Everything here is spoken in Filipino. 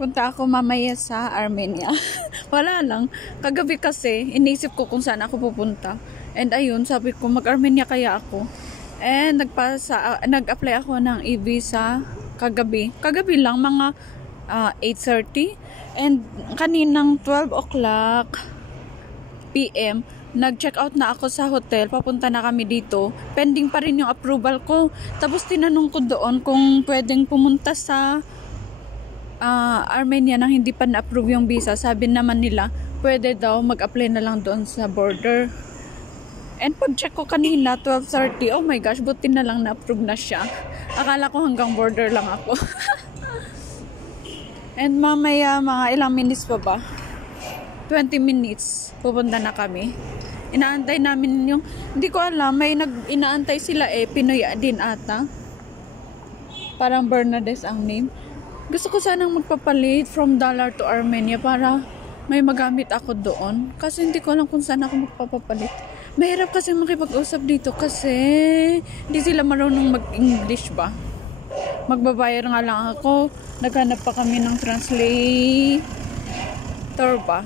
Punta ako mamaya sa Armenia. Wala lang. Kagabi kasi, inisip ko kung saan ako pupunta. And ayun, sabi ko, mag-Armenia kaya ako. And nag-apply ako ng e-visa kagabi. Kagabi lang, mga 8:30. And kaninang 12 o'clock PM, nag-check out na ako sa hotel. Papunta na kami dito. Pending pa rin yung approval ko. Tapos tinanong ko doon kung pwedeng pumunta sa Armenia nang hindi pa na-approve yung visa. Sabi naman nila, pwede daw mag-apply na lang doon sa border. And pag-check ko kanina, 12:30, oh my gosh, buti na lang na-approve na siya. Akala ko hanggang border lang ako. And mamaya, mga ilang minutes pa ba? 20 minutes, pupunta na kami. Inaantay namin yung, hindi ko alam, may inaantay sila Pinoy din ata. Parang Bernadette ang name. Gusto ko sanang magpapalit from dollar to Armenia para may magamit ako doon. Kasi hindi ko alam kung saan ako magpapalit. Mahirap kasi makipag-usap dito kasi hindi sila marunong mag-English ba. Magbabayar nga lang ako. Naghanap pa kami ng translator ba.